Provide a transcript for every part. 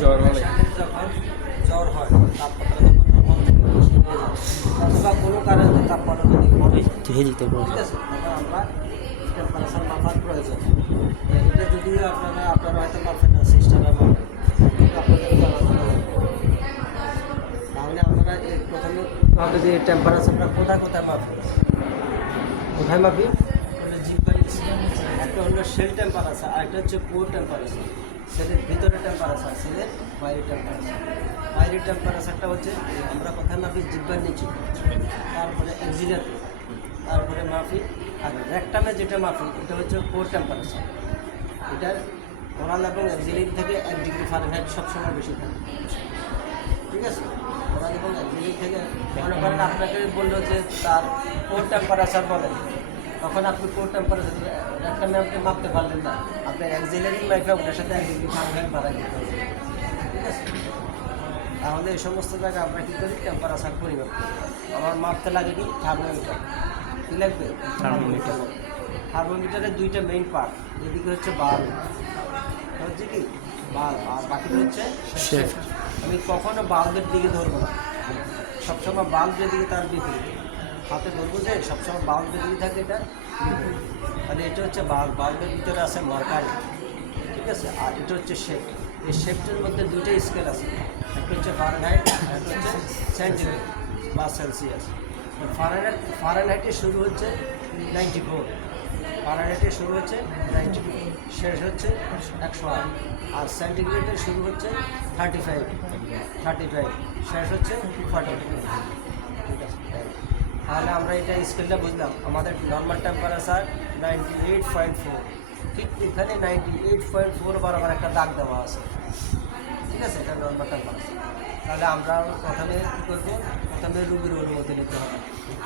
জ্বর হলে যখন জ্বর হয়, তাপমাত্রা যখন নর্মাল থেকে বেশি হয়ে যায় অথবা কোনো কারণে তাপমাত্রা যদি কমে যায়, ঠিক আছে, তখন আমরা টেম্পারেচার মাপার প্রয়োজন। এটা যদিও আপনারা হয়তো পারবেন না সিস্টেমে মাপেন, কিন্তু আপনাদের জানানো লাগবে। তাহলে আপনারা প্রথমে হবে যে টেম্পারেচারটা কোথায় কোথায় মাপি, কোথায় মাপি জিব্বা নিচ্ছি। একটা হলো সেল টেম্পারেচার, আর একটা হচ্ছে কোর টেম্পারেচার। সেলের ভিতরে টেম্পারেচার, সেলের বাইরের টেম্পারেচার। বাইরের টেম্পারেচারটা হচ্ছে আমরা কোথায় মাপি, জিব্বার নিচে, তারপরে এক্সিলাতে, তারপরে মাপি। আর রেকটামে যেটা মাপি এটা হচ্ছে কোর টেম্পারেচার। এটার ওরাল এবং এক্সিলিন থেকে 1 ডিগ্রি ফারেনহাইট সবসময় বেশি থাকে, ঠিক আছে। ওরাল এবং এক্সিলিন থেকে মনে করেন আপনাকে বললো যে তার কোর টেম্পারেচার বলেন, তখন আপনি কোর টেম্পারেচার রেকটামে আপনি মাপতে পারলেন না, আপনার এক্সিলারি মাইফা ওটার সাথে 1 ডিগ্রি ফারেনহাইট বাড়াই দিতে হবে, ঠিক আছে। তাহলে এই সমস্ত জায়গায় আমরা কী করি, টেম্পারেচার পরিমাপ করি। আমার মাপতে লাগে কি থার্মোমিটার, কী লাগবে থার্মোমিটার। থার্মোমিটারের দুইটা মেইন পার্ট, এদিকে হচ্ছে বাল্ব, হচ্ছে কি বাল্ব, আর বাকিটা হচ্ছে শেফট। আমি কখনো বাল্বের দিকে ধরবো না, সবসময় বাল্ব যেদিকে তার বিপরীত হাতে ধরবো, যে সবসময় বাল্ব যেদিকে থাকে এটা বিপরীত। তাহলে এটা হচ্ছে বাল্ব, বাল্বের ভিতরে আছে মার্কারি, ঠিক আছে। আর এটা হচ্ছে শেফট। এই শেফটের মধ্যে দুইটা স্কেল আছে, একটা হচ্ছে ফারেনহাইট, একটা হচ্ছে সেন্টিগ্রেড বা সেলসিয়াস। ফারেনহাইটে শুরু হচ্ছে 94, ফারেনহাইটে শুরু হচ্ছে 92, শেষ হচ্ছে 108। আর সেন্টিগ্রেডে শুরু হচ্ছে 35, শেষ হচ্ছে 40, ঠিক আছে। তাহলে আমরা এটা স্কেলটা বুঝলাম। আমাদের নর্মাল টেম্পারেচার 98.4, ঠিক এখানে 98.4 বরাবর একটা দাগ দেওয়া আছে, ঠিক আছে, এটা নর্মাল টেম্পারেচার। তাহলে আমরা প্রথমে কী করবো, প্রথমে রোগীর অনুমতি নিতে হবে,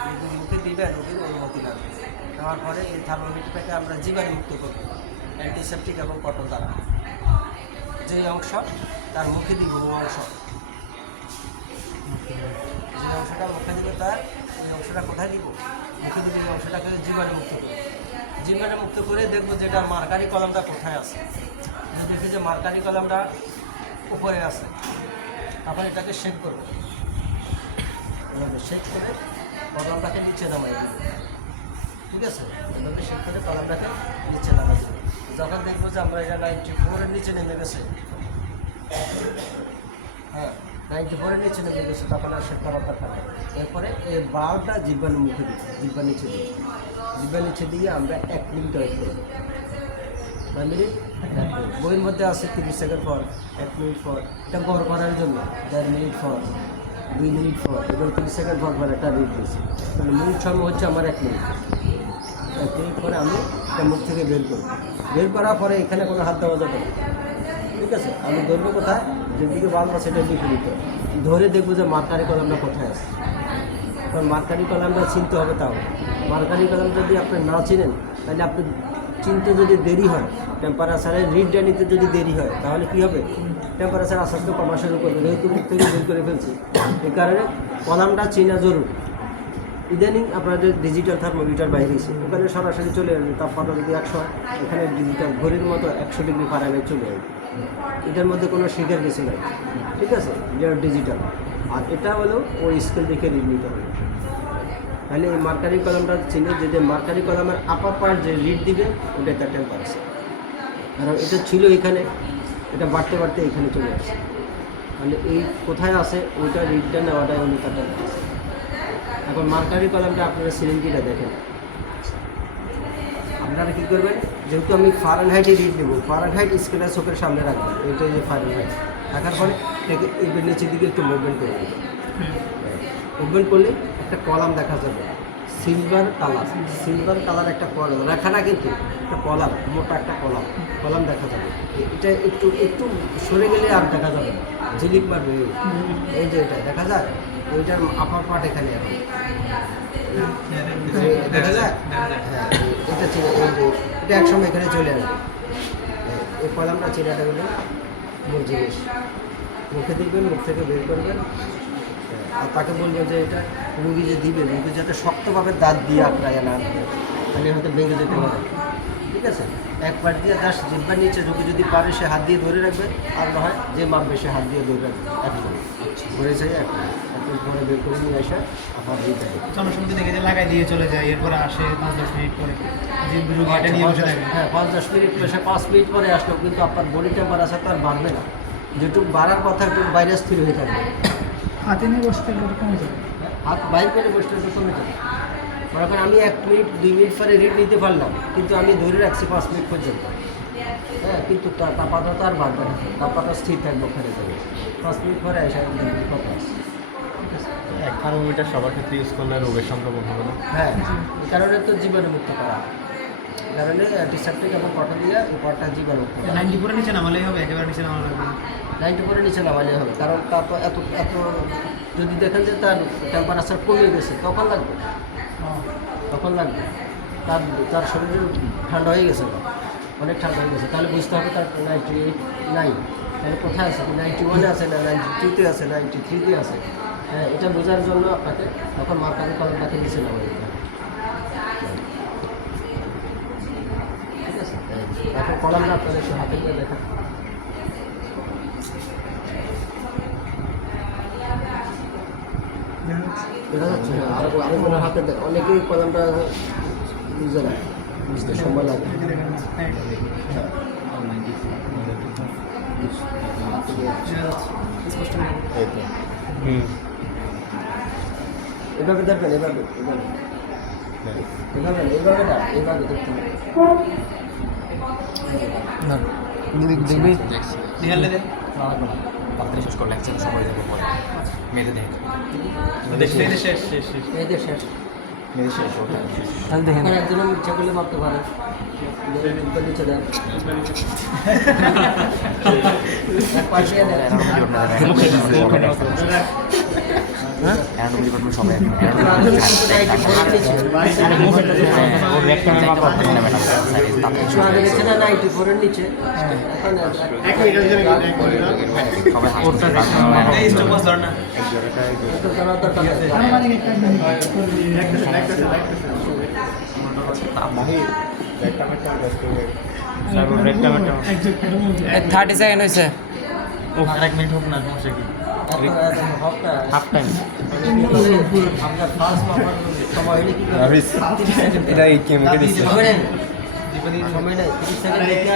রোগীর মুখে দিবে, রোগীর অনুমতি লাগবে। নেওয়ার পরে এই থার্মোমিটারটাকে আমরা জীবাণুমুক্ত করবো অ্যান্টিসেপটিক এবং কটন দ্বারা। যে অংশ তার মুখে দিব, ও অংশ, যে অংশটা মুখে দিব তার ওই অংশটা কোথায় দিব, মুখে দিব। এই অংশটাকে জীবাণুমুক্ত করবো। জীবাণুমুক্ত করে দেখবো যেটা মার্কারি কলমটা কোথায় আছে। যদি দেখি যে মার্কারি কলমটা উপরে আছে, তখন এটাকে শেক করবো, এভাবে শেক করে কলমটাকে নিচে নামাই দেবো, ঠিক আছে। এভাবে শেক করে কলমটাকে নিচে নামাই দেবো। যখন দেখবো যে আমরা এটা 94-এর নিচে নেমে গেছে, হ্যাঁ 94-এর নিচে নেমে গেছে, তখন আর শেক করার দরকার নেই। এরপরে এই বাল্বটা জিব্বার মুখে দিই, জিব্বার নিচে দিই, জিব্বার নিচে দিয়ে আমরা 1 মিনিট ওয়েট করবো। 1 মিনিট, বইয়ের মধ্যে আছে 30 সেকেন্ড পর, 1 মিনিট পর, এটা গড় করার জন্য 1.5 মিনিট পর, 2 মিনিট পর এবং 30 সেকেন্ড পর একটা রিড দিয়েছি। তাহলে মিনিট সময় হচ্ছে আমার 1 মিনিট। 1 মিনিট পরে আমি এটা মুখ থেকে বের করি। বের করার পরে এখানে কোনো হাত দেওয়া যাবে না, ঠিক আছে। আমি ধরবো কোথায়, যেদিকে বাল্ব আছে সেটা বিপরীত ধরে দেখবো যে মার্কারি কলমটা কোথায় আছে। কারণ মার্কারি কলমটা চিনতে হবে। তাও মার্কারি কলম যদি আপনি না চিনেন, তাহলে আপনি চিনতে যদি দেরি হয়, টেম্পারেচারের রিডটা নিতে যদি দেরি হয়, তাহলে কী হবে, টেম্পারেচার আস্তে আস্তে কমা শুরু করবে। যেহেতু মুখ থেকে বের করে ফেলছি, এই কারণে কলমটা চেনা জরুরি। ইদানিং আপনাদের ডিজিটাল থার্মোমিটার বাইরে এসে ওখানে সরাসরি চলে আসবে, তাপমাত্রা যদি 100 হয়, এখানে ডিজিটাল ঘড়ির মতো 100 ডিগ্রি ফারেনহাইট চলে আসবে। এটার মধ্যে কোনো শিখের কিছু নাই, ঠিক আছে, এটা ডিজিটাল। আর এটা হলো ওই স্কেল দেখে রিড নিতে হবে। তাহলে এই মার্কারি কলমটা চিনে, যে মার্কারি কলমের আপার পার্ট যে রিড দিবে ওটা তার টেম্পারেচার। কারণ এটা ছিল এখানে, এটা বাড়তে বাড়তে এখানে চলে আসছে। তাহলে এই কোথায় আছে ওইটা রিডটা নেওয়াটাই হলো তার টেম্পারেচার। এখন মার্কারি কলমটা আপনারা সিলিন্ডিটা দেখেন, আপনারা কী করবেন, যেহেতু আমি ফারেনহাইটে রিড দেবো, ফারেনহাইট স্কেলের চোখের সামনে রাখবেন। এটা যে ফারেনহাইট রাখার পরে এটাকে এই নিচের দিকে একটু মুভমেন্ট করে দেবেন। মুভমেন্ট করলে একটা কলাম দেখা যাবে, সিলভার কালার একটা কলাম রাখা না, কিন্তু একটা কলাম, মোটা একটা কলাম দেখা যাবে। এটা একটু একটু সরে গেলে আর দেখা যাবে না, ঝিলিক মারবে। এই যে এটা দেখা যায়, ওইটার আপার পার্ট এখানে এখন দেখা যায়। হ্যাঁ, এটা ছিল, এই যে এটা একসময় এখানে চলে আসবে। এই কলামটা চেনাটা হলো মূল জিনিস। মুখে দেখবেন, মুখ থেকে বের করবেন, আর তাকে বলবেন যে এটা রুগী যে দিবে, রুগী যাতে শক্তভাবে দাঁত দিয়ে আঁকড়ায় না, তাহলে হয়তো ভেঙে যেতে পারে, ঠিক ঠিক আছে, এক পাশ দিয়ে জাস্ট জিব্বার নিচে যদি পারে সে হাত দিয়ে ধরে রাখবে, আর না হয় যে মাপবে সে হাত দিয়ে ধরে রাখবে, একদম ঘুরে যাই একদম পরে বের করে নিয়ে আসা আবার দিয়ে দেবে। আমার সঙ্গে দেখে যে লাগাই দিয়ে চলে যায়, এরপরে আসে 5-10 মিনিট পরে যে রোগী এটা নিয়ে বসে থাকে। হ্যাঁ 5-10 মিনিট সে 5 মিনিট পরে আসলো, কিন্তু আপনার বডি টেম্পারেচার তো আর বাড়বে না, যেটুকু বাড়ার কথা একটু বাইরে স্থির হয়ে থাকবে। হাতে নিয়ে বসতে গেলে কমে যাবে, হাত বাইর করে বসলে তো কমে যাবে। মনে করেন আমি 1 মিনিট 2 মিনিট পরে রিড নিতে পারলাম, কিন্তু আমি ধরে রাখছি 5 মিনিট পর্যন্ত, হ্যাঁ, কিন্তু তাপমাত্রা তো আর বাড়বে না, তাপমাত্রা স্থির থাকবে ওখানে যাবে। 5 মিনিট পরে এসে কথা। এক থার্মোমিটার সবার ক্ষেত্রে ইউজ করলে রোগের সংক্রমণ হবে না। হ্যাঁ, এই কারণে তো জীবাণুমুক্ত করা, এই কারণে অ্যান্টিসেপ্টিক এবং কটন দিয়ে এই পটটা জীবাণুমুক্ত করা। 90 পরে নিচে নামালেই হবে, একেবারে নিচে নামানো লাগবে না। 90 করে নিচে নামালে হবে, কারণ তার তো এত এত যদি দেখেন যে তার টেম্পারেচার কমে গেছে তখন লাগবে, তখন লাগবে। তার শরীরে ঠান্ডা হয়ে গেছে, অনেক ঠান্ডা হয়ে গেছে, তাহলে বুঝতে হবে তার 98 নাই, তাহলে কোথায় আছে, 91 আছে না 92-তে আছে, 93-তে আছে। হ্যাঁ, এটা বোঝার জন্য আপনাকে তখন মার্কারি কলমটাকে নিচে নামাই দিতে হবে। ঠিক আছে, এখন কলমটা আপনাদের একটু হাতে করে দেখা। দেখা যাচ্ছে না, আরো কোনো হাতে দেখ, অনেকেই কলমটা বুঝে না, বুঝতে সময় লাগে। এই তো হুম এভাবে দেখবেন, এভাবে এভাবে হ্যাঁ। এভাবে এভাবে না, এভাবে দেখতে হবে। না দেখবি নিহালে দে তাড়াতাড়ি শেষ করে লেকচার সময় যাবে পরে মেয়েদের দেখে দেখতে শেষ শেষ শেষ এই যে শেষ, মেরে শেষ ওটা তাহলে দেখেন এখন একজনের ইচ্ছা করলে মাপতে পারে, নিচে দেন, এক পাশে দেন। অ্যানাটমি ডিপার্টমেন্ট সবাই দেখছে না 94 এর নিচে, এই স্টপস ধর না। তো জানার দরকার নেই। মাহি একটা একটা ব্যস্ত হয়ে 30 সেকেন্ড হয়েছে আরেক মিনিট হোক না, সমস্যা কি? হাফ টাইম আপনার ফার্স্ট মাপার সময় হলে কি করবেন? 30 সেকেন্ড। এটা এই কেমিকে দিচ্ছে সময় নেই, সময় নেই, 30 সেকেন্ড দেখলে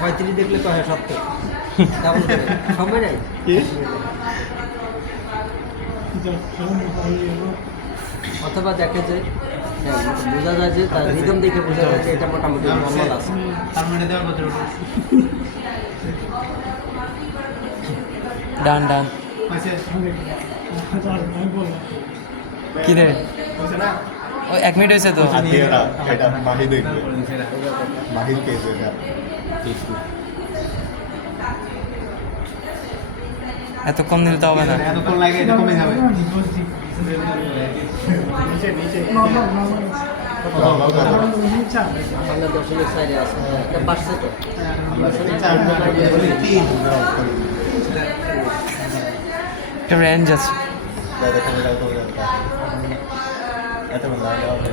35 দেখলে তো হয় সত্য, ডাবল করে সময় নেই। অথবা দেখে যে হ্যাঁ, বোঝা যায় যে তার রিদম দেখে বোঝা যায় যে এটা মোটামুটি নর্মাল আছে। তার মানে দেওয়ার কথা ডান ডান কি রে ও 1 মিনিট হয়েছে তো হাত দিয়ে রাখ, এটা মাহি দেখবে মাহির কেস এটা এতক্ষণ দিলে তো হবে না এতক্ষণ লাগে, এটা কমে যাবে। আপনার দর্শনের সাইডে আছে, এটা বাড়ছে তো। একটা রেঞ্জ আছে দেখেন এটা তো এত বন্ধ হবে